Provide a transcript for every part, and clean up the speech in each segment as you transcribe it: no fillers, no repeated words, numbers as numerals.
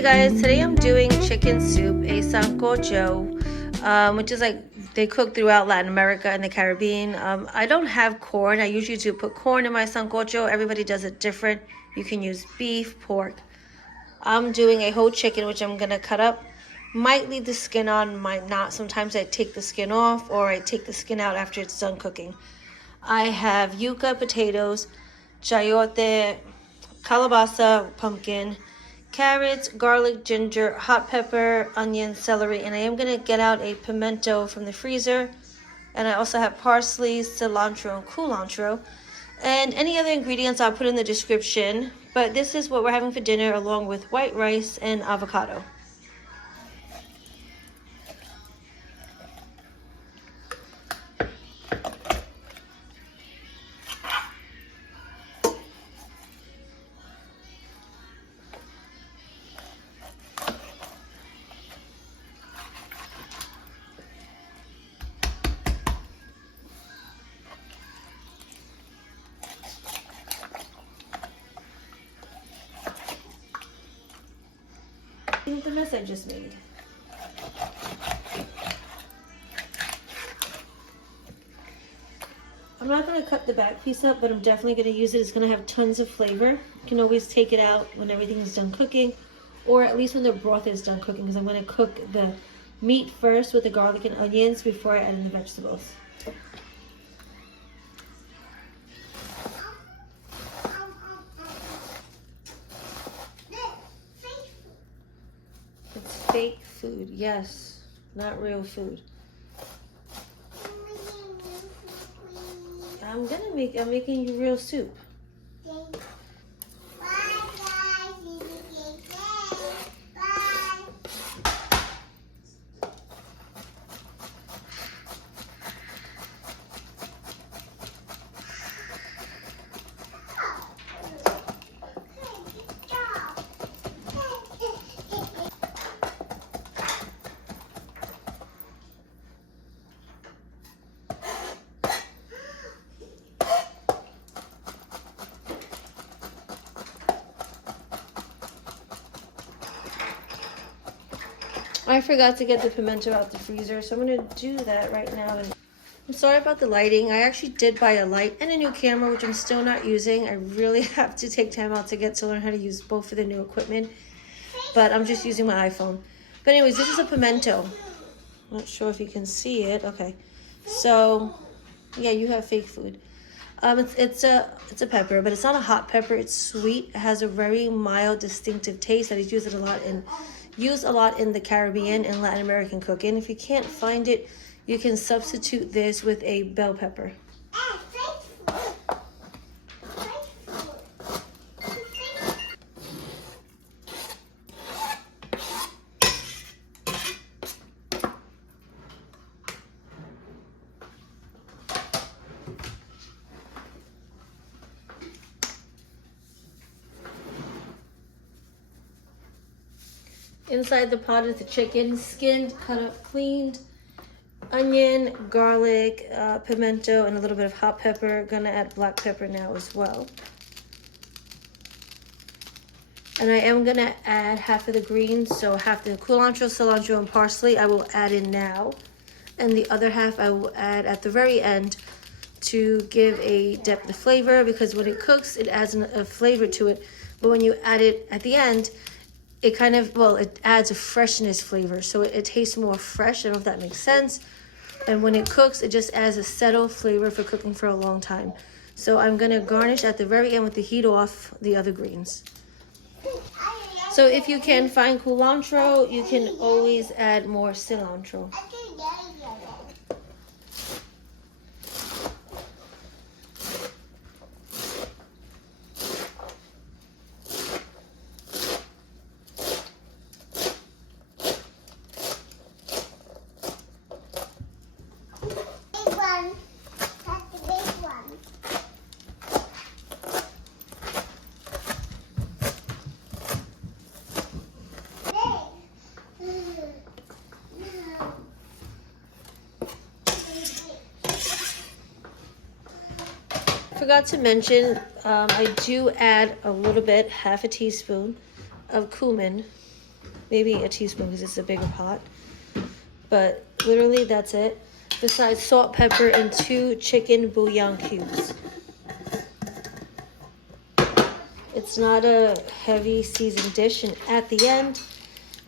Hey guys, today I'm doing chicken soup, a sancocho, which is like they cook throughout Latin America and the Caribbean. I don't have corn. I usually do put corn in my sancocho. Everybody does it different. You can use beef, pork. I'm doing a whole chicken, which I'm gonna cut up. Might leave the skin on, might not. Sometimes I take the skin off or I take the skin out after it's done cooking. I have yucca, potatoes, chayote, calabaza, pumpkin, carrots, garlic, ginger, hot pepper, onion, celery, and I am going to get out a pimento from the freezer. And I also have parsley, cilantro, and culantro. And any other ingredients I'll put in the description. But this is what we're having for dinner along with white rice and avocado. Look at the mess I just made. I'm not going to cut the back piece up, but I'm definitely going to use it. It's going to have tons of flavor. You can always take it out when everything is done cooking, or at least when the broth is done cooking, because I'm going to cook the meat first with the garlic and onions before I add in the vegetables. It's fake food, yes, not real food. I'm making you real soup. I forgot to get the pimento out the freezer, so I'm going to do that right now. And I'm sorry about the lighting. I actually did buy a light and a new camera, which I'm still not using. I really have to take time out to learn how to use both of the new equipment, but I'm just using my iPhone. But anyways, this is a pimento. I'm not sure if you can see it. Okay, so yeah, you have fake food. It's a pepper, but it's not a hot pepper. It's sweet. It has a very mild, distinctive taste that is used a lot in the Caribbean and Latin American cooking. If you can't find it, you can substitute this with a bell pepper. Inside the pot is the chicken, skinned, cut up, cleaned, onion, garlic, pimento, and a little bit of hot pepper. Gonna add black pepper now as well. And I am gonna add half of the greens, so half the culantro, cilantro, and parsley I will add in now. And the other half I will add at the very end to give a depth of flavor, because when it cooks, it adds a flavor to it. But when you add it at the end, it it adds a freshness flavor, so it tastes more fresh. I don't know if that makes sense. And when it cooks, it just adds a settled flavor for cooking for a long time. So I'm gonna garnish at the very end with the heat off the other greens. So if you can find culantro, you can always add more cilantro. Forgot to mention, I do add a little bit, half a teaspoon of cumin maybe a teaspoon because it's a bigger pot. But literally that's it. Besides salt, pepper, and 2 chicken bouillon cubes. It's not a heavy seasoned dish, and at the end,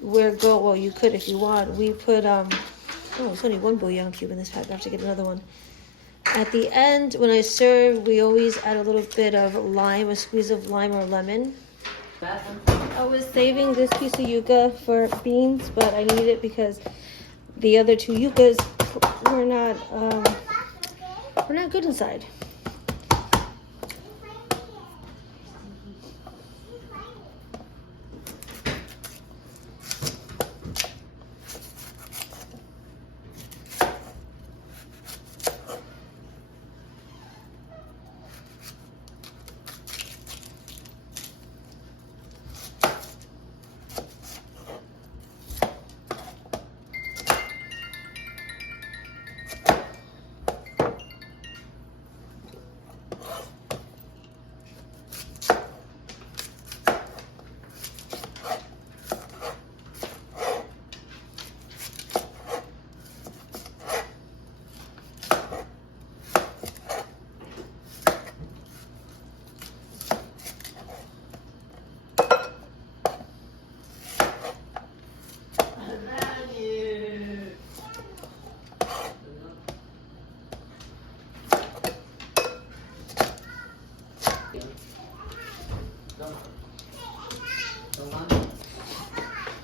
well, you could if you want. We put oh, it's only 1 bouillon cube in this pack. I have to get another one. At the end, when I serve, we always add a little bit of lime, a squeeze of lime or lemon. I was saving this piece of yucca for beans, but I need it because the other 2 yuccas were not good inside.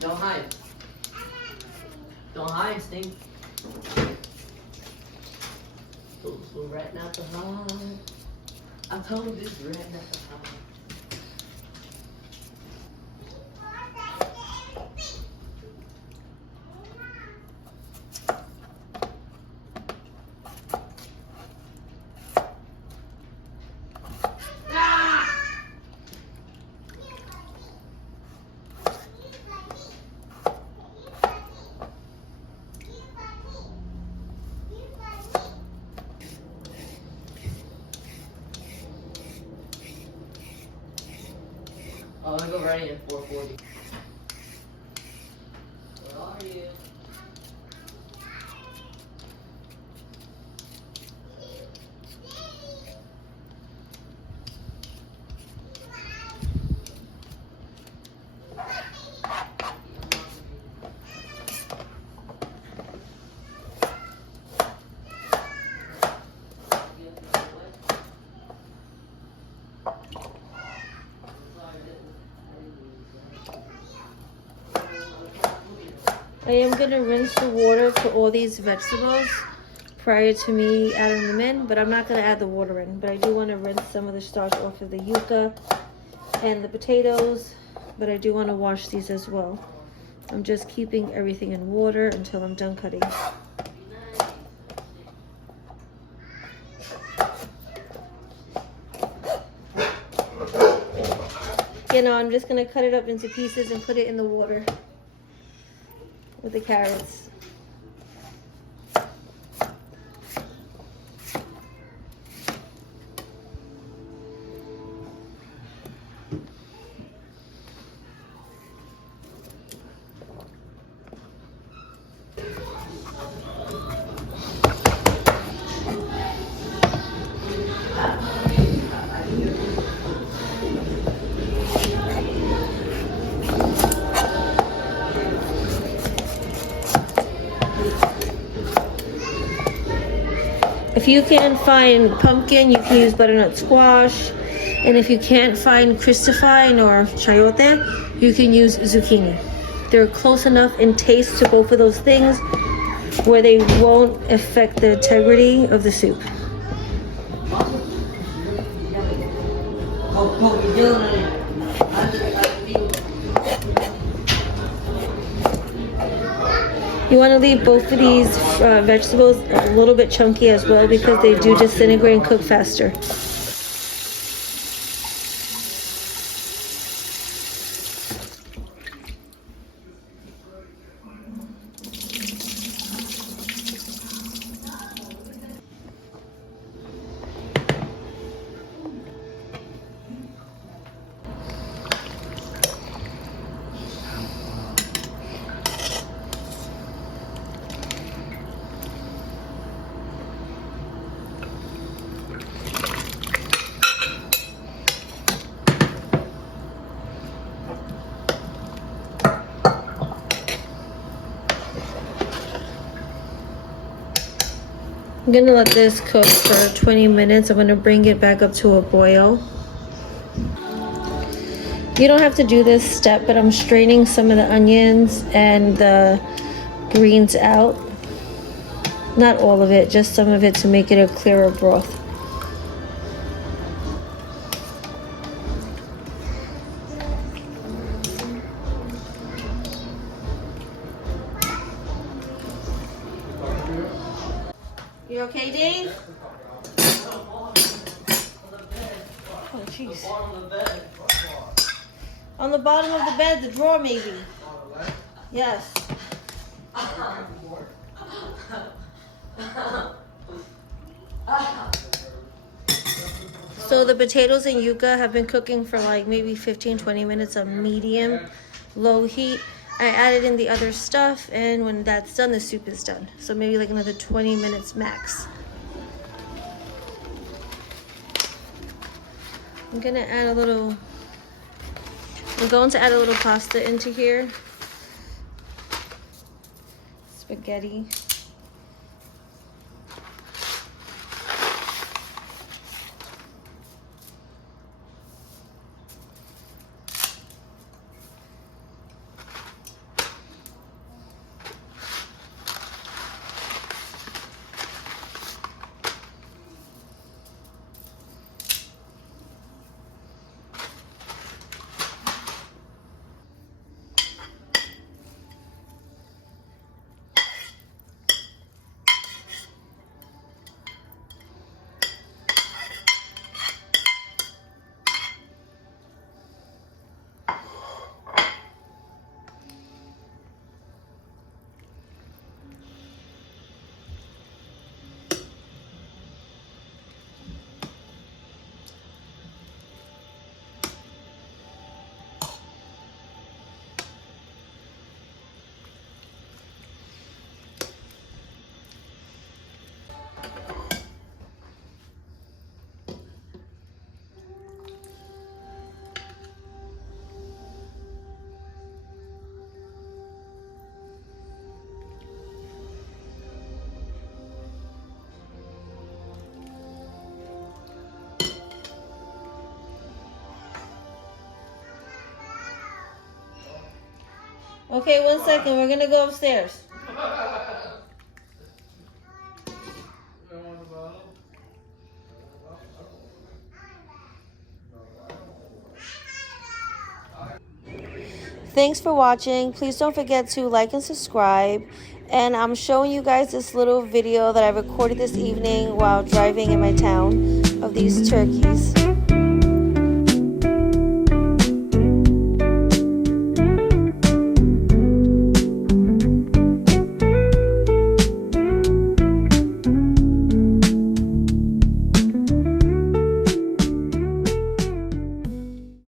Don't hide. Don't hide, Stink. So rat not to hide. I told this rat not to hide. Oh, I go ready at 4:40. Where are you? I am going to rinse the water for all these vegetables prior to me adding them in, but I'm not going to add the water in. But I do want to rinse some of the starch off of the yucca and the potatoes, but I do want to wash these as well. I'm just keeping everything in water until I'm done cutting. You know, I'm just going to cut it up into pieces and put it in the water with the carrots. If you can find pumpkin, you can use butternut squash. And if you can't find Christopine or chayote, you can use zucchini. They're close enough in taste to both of those things where they won't affect the integrity of the soup. You want to leave both of these vegetables a little bit chunky as well because they do disintegrate and cook faster. I'm gonna let this cook for 20 minutes. I'm gonna bring it back up to a boil. You don't have to do this step, but I'm straining some of the onions and the greens out. Not all of it, just some of it to make it a clearer broth. You okay, Dave? Oh, jeez. On the bottom of the bed, the drawer maybe. Yes. So the potatoes and yucca have been cooking for like maybe 15-20 minutes on medium low heat. I added in the other stuff, and when that's done, the soup is done. So maybe like another 20 minutes max. I'm going to add a little pasta into here. Spaghetti. Okay, 1 second. We're gonna go upstairs. Thanks for watching. Please don't forget to like and subscribe. And I'm showing you guys this little video that I recorded this evening while driving in my town of these turkeys.